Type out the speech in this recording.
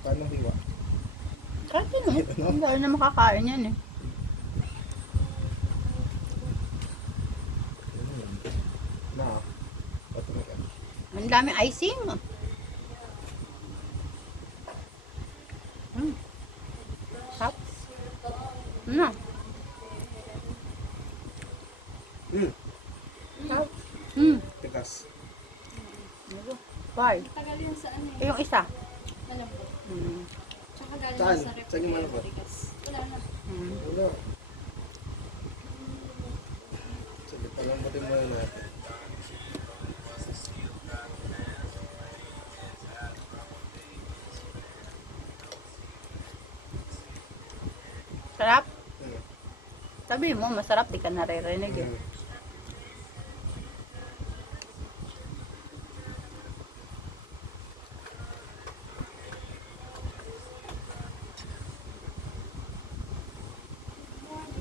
Paano hiwa? Kahit ano, Kahit ano? hindi na makakain yan eh. Na. Ito na ka. Ang dami icing. Sarap. Ano? Sarap. Tigas. Why? Tagal yan sa ano Eh, yung isa. malambot. Mm. Tsaka galing Saan? sa rep. Saan yung malambot? Wala na. Wala. Sige, palambutin muna natin. Sarap. Hmm. Sabi mo, masarap, di ka naririnig eh.